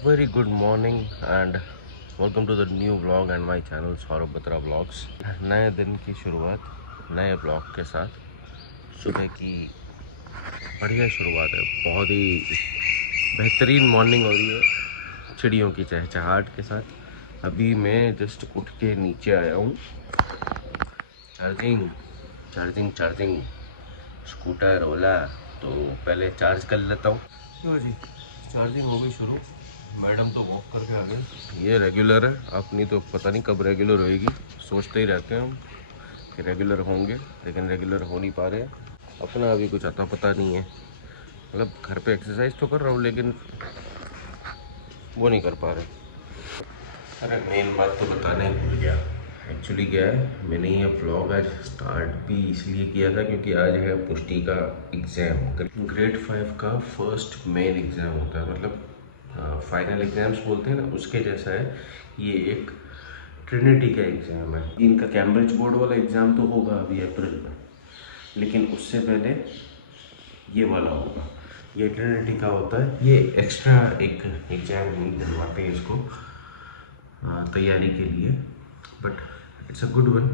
Very good morning and welcome to the new vlog and my channel Saurabh Batra vlogs. नए दिन की शुरुआत नए ब्लॉग के साथ। सुबह की बढ़िया शुरुआत है, बहुत ही बेहतरीन मॉर्निंग हो रही है चिड़ियों की चहचहाट के साथ। अभी मैं जस्ट उठ के नीचे आया हूँ। चार्जिंग स्कूटर ओला, तो पहले चार्ज कर लेता हूँ। तो जी चार्जिंग हो गई शुरू। मैडम तो वॉक करके आ गए। ये रेगुलर है, अपनी तो पता नहीं कब रेगुलर होएगी। सोचते ही रहते हैं हम कि रेगुलर होंगे, लेकिन रेगुलर हो नहीं पा रहे हैं। अपना अभी कुछ आता पता नहीं है। मतलब घर पे एक्सरसाइज तो कर रहा हूँ लेकिन वो नहीं कर पा रहे। अरे मेन बात तो बताने भूल गया। एक्चुअली क्या है, मैंने ये व्लॉग आज स्टार्ट भी इसलिए किया था क्योंकि आज है पुष्टि का एग्ज़ाम। ग्रेड 5 का फर्स्ट मेन एग्ज़ाम होता है, मतलब फाइनल एग्ज़ाम्स बोलते हैं ना, उसके जैसा है। ये एक ट्रिनिटी का एग्ज़ाम है। इनका कैम्ब्रिज बोर्ड वाला एग्ज़ाम तो होगा अभी अप्रैल में, लेकिन उससे पहले ये वाला होगा। ये ट्रिनिटी का होता है। ये एक्स्ट्रा एक एग्ज़ाम नहीं दिलवाते हैं इसको तैयारी के लिए, but it's a good one.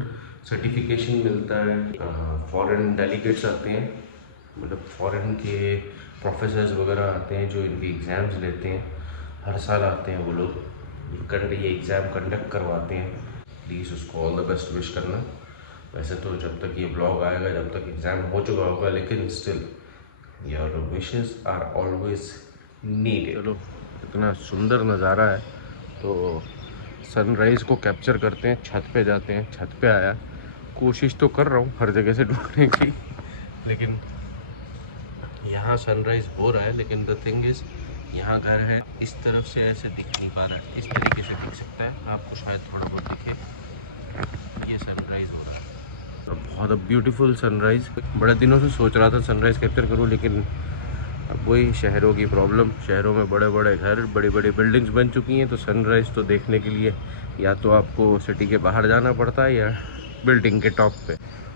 Certification मिलता है। फॉरेन डेलीगेट्स आते हैं, मतलब फॉरेन के प्रोफेसर्स वगैरह आते हैं जो इनके एग्ज़ाम्स लेते हैं। हर साल आते हैं वो लोग, ये एग्ज़ाम कंडक्ट करवाते हैं। प्लीज़ उसको ऑल द बेस्ट विश करना। वैसे तो जब तक ये ब्लॉग आएगा, जब तक एग्ज़ाम हो चुका होगा, लेकिन still your wishes are always needed. चलो, इतना सुंदर नज़ारा है तो सनराइज़ को कैप्चर करते हैं। छत पे जाते हैं। छत पे आया, कोशिश तो कर रहा हूँ हर जगह से ढूंढने की, लेकिन यहाँ सनराइज़ हो रहा है। लेकिन द थिंग इज़, यहाँ घर है, इस तरफ से ऐसे दिख नहीं पा रहा है। इस तरीके से दिख सकता है आपको, शायद थोड़ा बहुत दिखे। ये सनराइज़ हो रहा है, बहुत ब्यूटीफुल सनराइज़। बड़े दिनों से सोच रहा था सनराइज़ कैप्चर करूँ, लेकिन अब वही शहरों की प्रॉब्लम। शहरों में बड़े बड़े घर, बड़ी बड़ी बिल्डिंग्स बन चुकी हैं, तो सनराइज़ तो देखने के लिए या तो आपको सिटी के बाहर जाना पड़ता है या बिल्डिंग के टॉप पे।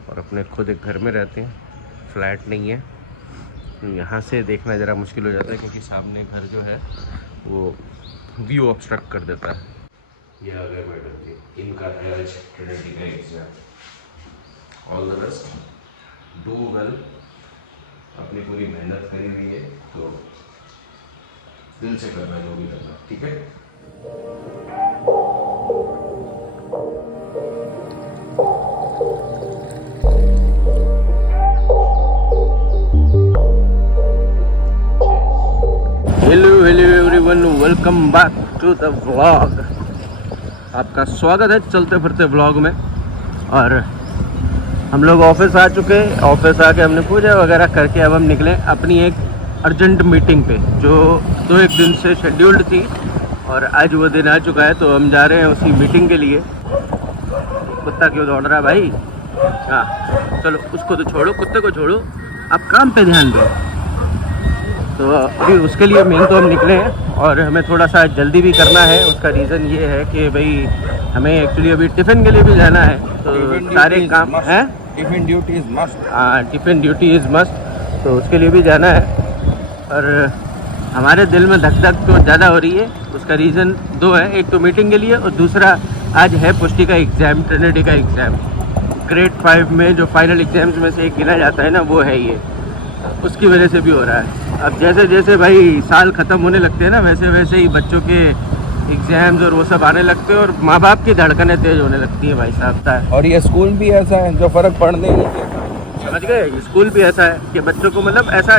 और अपने खुद एक घर में रहते हैं, फ्लैट नहीं है। यहाँ से देखना ज़रा मुश्किल हो जाता है क्योंकि सामने घर जो है वो व्यू ऑब्स्ट्रक्ट कर देता है। ये आ गए मैडम जी, इनका है आज ट्रिनिटी का exam. All the best, do well. अपनी पूरी मेहनत करी हुई है तो दिल से करना जो भी करना, ठीक है। Hello everyone, welcome back to the vlog. आपका स्वागत है चलते फिरते व्लॉग में। और हम लोग ऑफिस आ चुके हैं। ऑफिस आके हमने पूजा वगैरह करके अब हम निकले अपनी एक अर्जेंट मीटिंग पे, जो 2-1 दिन से शेड्यूल्ड थी और आज वो दिन आ चुका है। तो हम जा रहे हैं उसी मीटिंग के लिए। कुत्ता क्यों दौड़ रहा है भाई? हाँ चलो, उसको तो छोड़ो, कुत्ते को छोड़ो, आप काम पे ध्यान दो। तो अभी उसके लिए मेन तो हम निकले हैं और हमें थोड़ा सा जल्दी भी करना है। उसका रीज़न ये है कि भाई हमें एक्चुअली अभी टिफ़िन के लिए भी जाना है, तो सारे काम हैं। Tiffin duty is must. हाँ, टिफ़िन ड्यूटी इज़ मस्ट, तो उसके लिए भी जाना है। और हमारे दिल में धक धक तो ज़्यादा हो रही है। उसका रीज़न 2 है, एक तो मीटिंग के लिए और दूसरा आज है पुष्टि का एग्ज़ाम, ट्रिनिटी का एग्ज़ाम। ग्रेड 5 में जो फाइनल एग्ज़ाम्स में से एक गिना जाता है ना, वो है ये। उसकी वजह से भी हो रहा है। अब जैसे जैसे भाई साल ख़त्म होने लगते हैं ना, वैसे वैसे ही बच्चों के एग्ज़ाम्स और वो सब आने लगते हैं और माँ बाप की धड़कनें तेज़ होने लगती हैं भाई साहब। और ये स्कूल भी ऐसा है जो फ़र्क पड़ने नहीं देता। समझ गए? स्कूल भी ऐसा है कि बच्चों को, मतलब ऐसा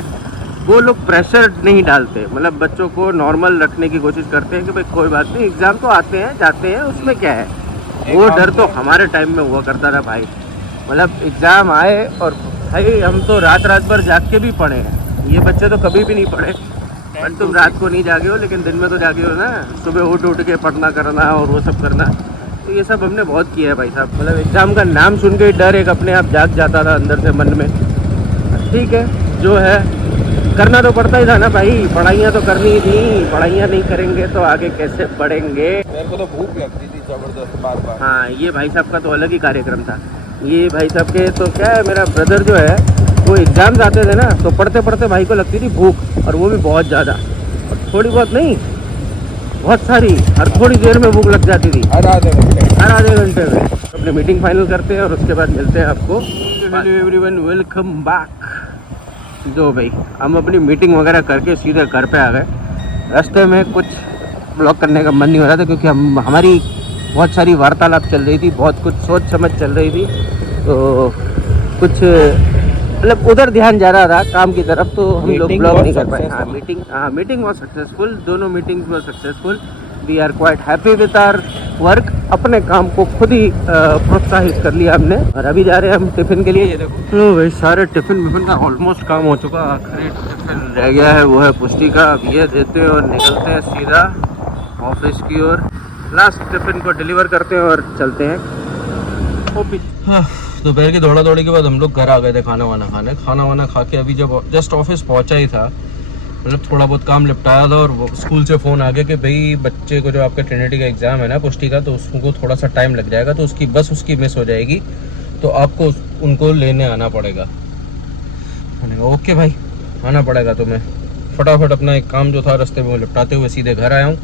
वो लोग प्रेशर नहीं डालते, मतलब बच्चों को नॉर्मल रखने की कोशिश करते हैं कि भाई कोई बात नहीं, एग्ज़ाम तो आते हैं जाते हैं, उसमें क्या है। वो डर तो हमारे टाइम में हुआ करता था भाई। मतलब एग्ज़ाम आए और भाई हम तो रात भर जाग के भी पढ़े हैं। ये बच्चे तो कभी भी नहीं पढ़े। पर तुम रात को नहीं जागे हो, लेकिन दिन में तो जागे हो ना। सुबह उठ के पढ़ना करना और वो सब करना, तो ये सब हमने बहुत किया है भाई साहब। मतलब एग्ज़ाम का नाम सुन के डर एक अपने आप जाग जाता था अंदर से मन में। ठीक है, जो है करना तो पड़ता ही था ना भाई। पढ़ाइयाँ तो करनी ही थी, पढ़ाइयाँ नहीं करेंगे तो आगे कैसे पढ़ेंगे। मेरे को तो भूख लगती थी ज़बरदस्त बार बार। हाँ, ये भाई साहब का तो अलग ही कार्यक्रम था। ये भाई साहब के तो क्या है, मेरा ब्रदर जो है वो एग्जाम आते थे ना, तो पढ़ते पढ़ते भाई को लगती थी भूख, और वो भी बहुत ज़्यादा, और थोड़ी बहुत नहीं, बहुत सारी, हर थोड़ी देर में भूख लग जाती थी, हर आधे घंटे में। अपनी मीटिंग फाइनल करते हैं और उसके बाद मिलते हैं आपको। Hello everyone, welcome back. जो भाई हम अपनी मीटिंग वगैरह करके सीधे घर पे आ गए। रास्ते में कुछ ब्लॉग करने का मन नहीं हो रहा था, क्योंकि हमारी बहुत सारी वार्तालाप चल रही थी, बहुत कुछ सोच समझ चल रही थी, तो कुछ मतलब उधर ध्यान जा रहा था काम की तरफ, तो हम लोग ब्लॉग नहीं कर पाए। मीटिंग वॉज सक्सेसफुल, दोनों meetings was successful. We are quite happy with our work. अपने काम को खुद ही प्रोत्साहित कर लिया हमने, और अभी जा रहे हैं हम टिफिन के लिए। ये देखो तो भाई सारे टिफिन का ऑलमोस्ट काम हो चुका, आखिरी टिफिन रह गया है, वो है पुष्टि का। अब ये देते हैं और निकलते हैं सीधा ऑफिस की ओर। लास्ट टिफिन को डिलीवर करते हैं और चलते हैं ऑफिस। दोपहर की दौड़ा दौड़ी के बाद हम लोग घर आ गए थे खाना वाना खा के अभी जब जस्ट ऑफिस पहुंचा ही था, मतलब थोड़ा बहुत काम निपटाया था, और स्कूल से फ़ोन आ गया कि भाई बच्चे को जो आपका ट्रिनिटी का एग्ज़ाम है ना पुष्टि का, तो उसको थोड़ा सा टाइम लग जाएगा, तो उसकी बस उसकी मिस हो जाएगी, तो आपको उनको लेने आना पड़ेगा। मैंने कहा ओके भाई, आना पड़ेगा। तो मैं फटाफट अपना एक काम जो था रास्ते में वो निपटाते हुए सीधे घर आया हूँ।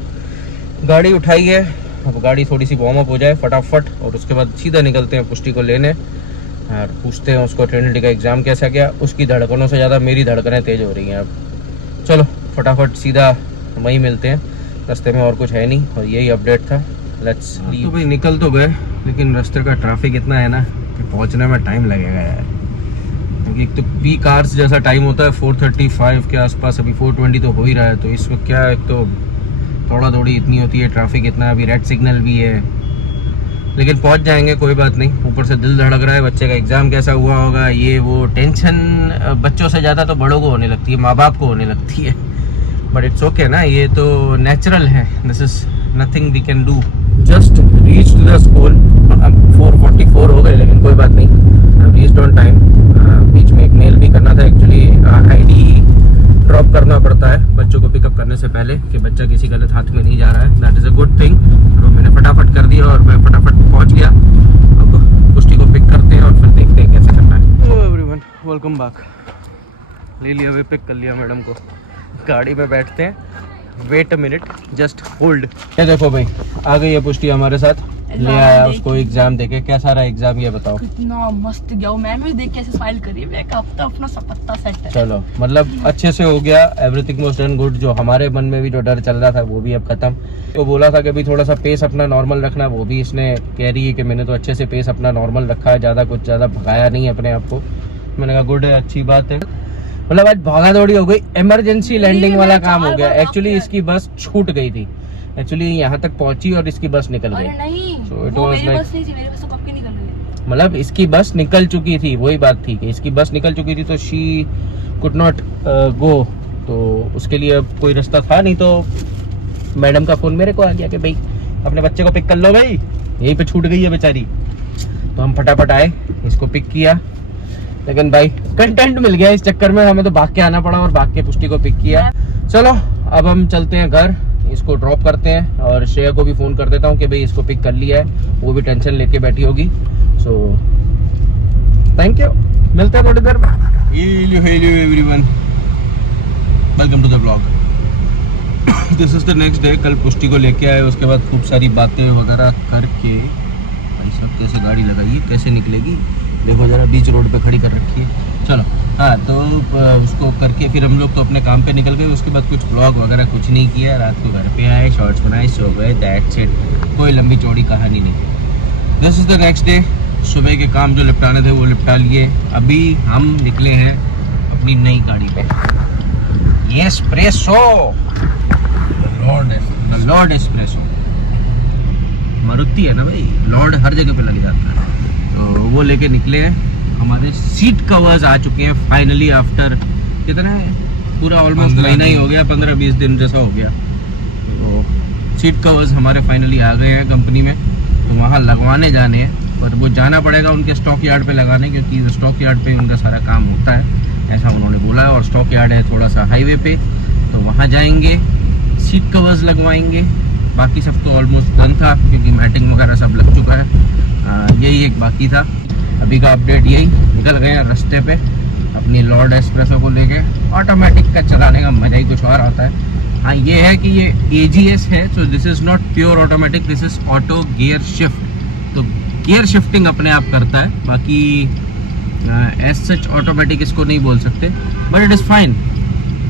गाड़ी उठाई है, अब गाड़ी थोड़ी सी वार्म अप हो जाए फटाफट, और उसके बाद सीधा निकलते हैं पुष्टि को लेने और पूछते हैं उसको ट्रिनिटी का एग्ज़ाम कैसा गया। उसकी धड़कनों से ज़्यादा मेरी धड़कनें तेज़ हो रही हैं अब। चलो फटाफट सीधा वहीं मिलते हैं, रास्ते में और कुछ है नहीं, और यही अपडेट था। Let's leave. तो भाई निकल तो गए, लेकिन रास्ते का ट्रैफिक इतना है ना कि पहुंचने में टाइम लगेगा यार, क्योंकि एक तो पीक आवर्स जैसा टाइम होता है 4:35 के आसपास, अभी 4:20 तो हो ही रहा है। तो इस वक्त क्या है, एक तो थोड़ा थोड़ी इतनी होती है, ट्रैफिक इतना, अभी रेड सिग्नल भी है, लेकिन पहुंच जाएंगे, कोई बात नहीं। ऊपर से दिल धड़क रहा है, बच्चे का एग्ज़ाम कैसा हुआ होगा, ये वो टेंशन बच्चों से ज़्यादा तो बड़ों को होने लगती है, माँ बाप को होने लगती है, बट इट्स ओके ना, ये तो नेचुरल है। This is nothing we can do. Just reach the school, अब 4:44 हो गए, लेकिन कोई बात नहीं, रीच्ड ऑन टाइम। बीच में एक मेल भी करना था एक्चुअली, ID ड्रॉप करना पड़ता है बच्चों को पिकअप करने से पहले, कि बच्चा किसी गलत हाथ में नहीं जा रहा है। That is a good thing. तो मैंने फटाफट कर दिया और मैं फटाफट पहुंच गया। अब पुष्टि को पिक करते हैं और फिर देखते हैं कैसे करना है। Hello everyone, welcome back. ले लिया, वे पिक कर लिया मैडम को, गाड़ी में बैठते हैं। Wait a minute, just hold. ये देखो भाई, आ गई है पुष्टि हमारे साथ, ले आया उसको एग्जाम देके। कैसा रहा एग्जाम ये बताओ। कितना मस्त गया, मैम भी देख के ऐसे स्माइल कर रही है, मैं हफ्ता अपना सपत्ता सेट है। चलो मतलब अच्छे से हो गया, एवरीथिंग वाज डन गुड। जो हमारे मन में भी जो डर चल रहा था वो भी अब खत्म। तो बोला था कि भाई थोड़ा सा पेस अपना नॉर्मल रखना, वो भी इसने कह रही है कि मैंने तो अच्छे से पेस अपना नॉर्मल रखा है, ज़्यादा भगाया नहीं अपने आप को। मैंने कहा गुड है, अच्छी बात है। मतलब आज भागा दौड़ी हो गई, इमरजेंसी लैंडिंग वाला काम हो गया। एक्चुअली इसकी बस छूट गई थी, एक्चुअली यहाँ तक पहुंची और इसकी बस निकल गई। So it was like, मेरी बस तो कब की निकल गई है। मतलब इसकी बस निकल चुकी थी, वही बात थी कि इसकी बस निकल चुकी थी, तो शी कुड नॉट गो। तो उसके लिए अब कोई रास्ता था नहीं, तो मैडम का फ़ोन मेरे को आ गया कि भाई अपने बच्चे को पिक कर लो भाई, यहीं पे छूट गई है बेचारी। तो हम फटाफट आए, इसको पिक किया, लेकिन भाई कंटेंट मिल गया इस चक्कर में, हमें तो भाग के आना पड़ा और भाग के पुष्टि को पिक किया। चलो अब हम चलते हैं घर, इसको ड्रॉप करते हैं, और श्रेया को भी फ़ोन कर देता हूँ कि भाई इसको पिक कर लिया है, वो भी टेंशन लेके बैठी होगी। सो थैंक यू, मिलते हैं थोड़ी देर में। Hello everyone, welcome to the blog. This is the next day. कल पुष्टि को लेके आए, उसके बाद खूब सारी बातें वगैरह करके, भाई सब कैसे गाड़ी लगाई, कैसे निकलेगी, देखो जरा बीच रोड पे खड़ी कर रखी है। चलो हाँ, तो उसको करके फिर हम लोग तो अपने काम पे निकल गए। उसके बाद कुछ ब्लॉग वगैरह कुछ नहीं किया, रात को घर पे आए, शॉर्ट्स बनाए, सो गए, दैट्स इट। कोई लंबी चौड़ी कहानी नहीं। This is the next day. सुबह के काम जो निपटाने थे वो निपटा लिए। अभी हम निकले हैं अपनी नई गाड़ी पे, ये एस्प्रेसो, लॉर्ड एस्प्रेसो। मारुति है ना भाई, लॉर्ड हर जगह पे लग जाता है, तो वो लेके निकले हैं। हमारे सीट कवर्स आ चुके हैं फाइनली, आफ्टर कितना है, पूरा ऑलमोस्ट महीना ही हो गया, 15-20 दिन जैसा हो गया। तो सीट कवर्स हमारे फाइनली आ गए हैं कंपनी में, तो वहाँ लगवाने जाने हैं, पर वो जाना पड़ेगा उनके स्टॉक यार्ड पे लगाने, क्योंकि स्टॉक यार्ड पे उनका सारा काम होता है, ऐसा उन्होंने बोला है। और स्टॉक यार्ड है थोड़ा सा हाईवे पे, तो वहाँ जाएंगे, सीट कवर्स लगवाएंगे। बाकी सब तो ऑलमोस्ट डन था, क्योंकि मैटिंग वगैरह सब लग चुका है, यही एक बाकी था। अभी का अपडेट यही, निकल गए हैं रास्ते पे अपनी लॉर्ड एस्प्रेसो को लेके। ऑटोमेटिक का चलाने का मज़ा ही कुछ और आता है। हाँ ये है कि ये AGS है, तो this is not pure automatic, this is auto gear shift. तो गियर शिफ्टिंग अपने आप करता है, बाकी एज सच ऑटोमेटिक इसको नहीं बोल सकते, बट इट इज़ फाइन,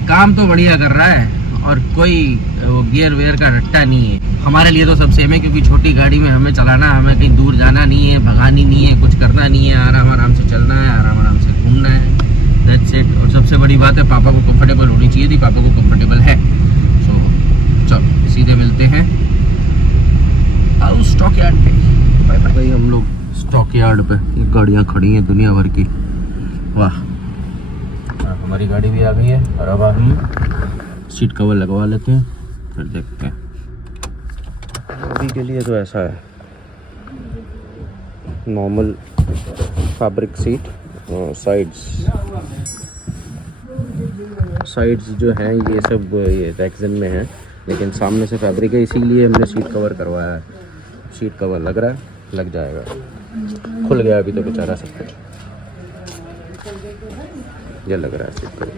काम तो बढ़िया कर रहा है और कोई गियर वेयर का रट्टा नहीं है। हमारे लिए तो सब सेम है, क्योंकि छोटी गाड़ी में हमें चलाना, हमें कहीं दूर जाना नहीं है, भगानी नहीं है, कुछ करना नहीं है, आराम आराम से चलना है, आराम आराम से घूमना है, दैट्स इट। और सबसे बड़ी बात है, पापा को कंफर्टेबल होनी चाहिए थी, पापा को कंफर्टेबल है। सो चलो सीधे मिलते हैं स्टॉक यार्ड पे। बाय बाय भाई, हम लोग स्टॉक यार्ड पे, ये गाड़ियाँ खड़ी हैं दुनिया भर की, वाह। हमारी गाड़ी भी आ गई है और अब हम सीट कवर लगवा लेते हैं, फिर देखते हैं। अभी के लिए तो ऐसा है, नॉर्मल फैब्रिक सीट, साइड्स जो हैं ये सब ये रेक्सिन में है, लेकिन सामने से फैब्रिक है, इसीलिए हमने सीट कवर करवाया है। सीट कवर लग रहा है, लग जाएगा, खुल गया अभी तो बेचारा सब कुछ, ये लग रहा है सीट कवर।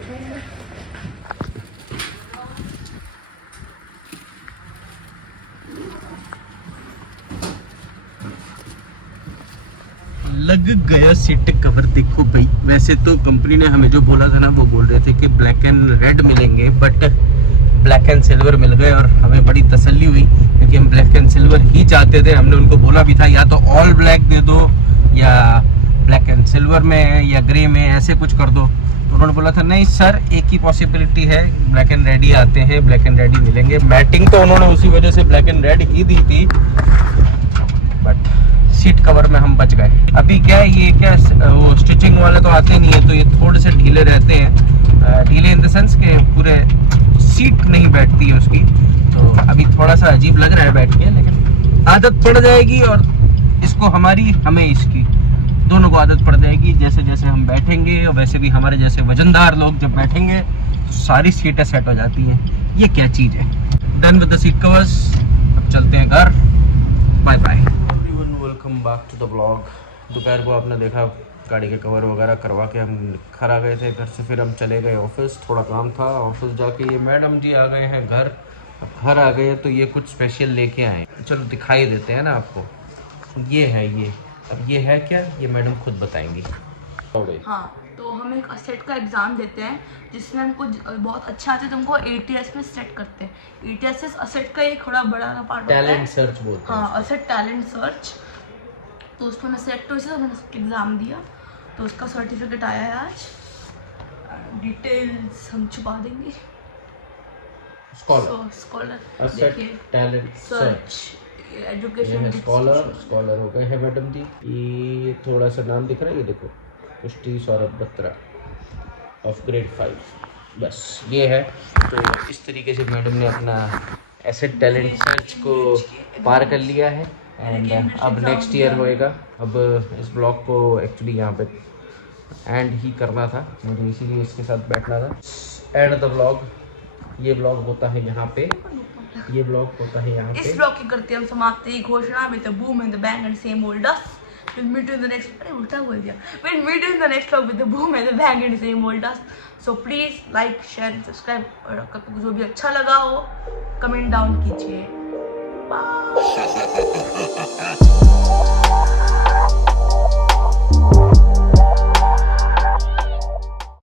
लग गया सीट कवर। देखो भाई, वैसे तो कंपनी ने हमें जो बोला था ना, वो बोल रहे थे कि ब्लैक एंड रेड मिलेंगे, बट ब्लैक एंड सिल्वर मिल गए और हमें बड़ी तसल्ली हुई, क्योंकि हम ब्लैक एंड सिल्वर ही चाहते थे। हमने उनको बोला भी था या तो ऑल ब्लैक दे दो या ब्लैक एंड सिल्वर में या ग्रे में ऐसे कुछ कर दो। तो उन्होंने बोला था नहीं सर, एक ही पॉसिबिलिटी है, ब्लैक एंड रेड ही आते हैं, ब्लैक एंड रेड ही मिलेंगे। मैटिंग तो उन्होंने उसी वजह से ब्लैक एंड रेड ही दी थी, बट सीट कवर में हम बच गए। अभी क्या है, ये क्या वो स्टिचिंग वाले तो आते नहीं है, तो ये थोड़े से ढीले रहते हैं, ढीले इन द सेंस के पूरे सीट नहीं बैठती है उसकी, तो अभी थोड़ा सा अजीब लग रहा है बैठ के, लेकिन आदत पड़ जाएगी। और इसको हमारी, हमें इसकी, दोनों को आदत पड़ जाएगी। जैसे जैसे हम बैठेंगे, और वैसे भी हमारे जैसे वजनदार लोग जब बैठेंगे तो सारी सीटें सेट हो जाती हैं। ये क्या चीज़ है। Done with the seat covers, अब चलते हैं घर। Bye bye everyone, welcome back to the blog. दोपहर को आपने देखा गाड़ी के कवर वगैरह करवा के हम घर आ गए थे। घर से फिर हम चले गए ऑफिस, थोड़ा काम था ऑफिस जाके। ये मैडम जी आ गए हैं घर। अब घर आ गए तो ये कुछ स्पेशल लेके आए, चलो दिखाई देते हैं ना आपको। ये है, ये अब ये है क्या, ये मैडम खुद बताएंगी। हाँ, तो हम एक असेट का एग्ज़ाम देते हैं जिसमें हमको बहुत अच्छा आता है, तो हमको ATS में सेट करते हैं। ATS असेट का एक थोड़ा बड़ा पार्ट होता है, टैलेंट सर्च बोलते हैं। हाँ, असेट टैलेंट सर्च। तो उसमें मैं सेलेक्ट हुई थी, तो मैंने एग्ज़ाम दिया, तो उसका सर्टिफिकेट आया है आज। डिटेल्स हम छुपा देंगे। Scholar asset talent search, education scholar हो गए हैं मैडम जी। ये थोड़ा सा नाम दिख रहा है, ये देखो, पुष्टि सौरभ बत्रा ऑफ ग्रेड 5, बस ये है। तो इस तरीके से मैडम ने अपना एसेट टैलेंट सर्च को पार कर लिया है। एंड अब नेक्स्ट ईयर होएगा। अब इस ब्लॉग को एक्चुअली यहाँ पे एंड ही करना था, मुझे इसीलिए इसके साथ बैठना था। एंड द ब्लॉग, ये ब्लॉग होता है यहाँ पे, ये ब्लॉग होता है यहाँ पे। इस ब्लॉग की करते हम समाप्ति। घोषणा में the boom and the bang and same old us. We'll meet you in the next. अरे उल्टा बोल दिया। We'll meet you in the next vlog with the boom and the bang and the same old us. So please like, share, and subscribe. और आपको जो भी अच्छा लगा हो कमेंट डाउन कीजिए। Bye.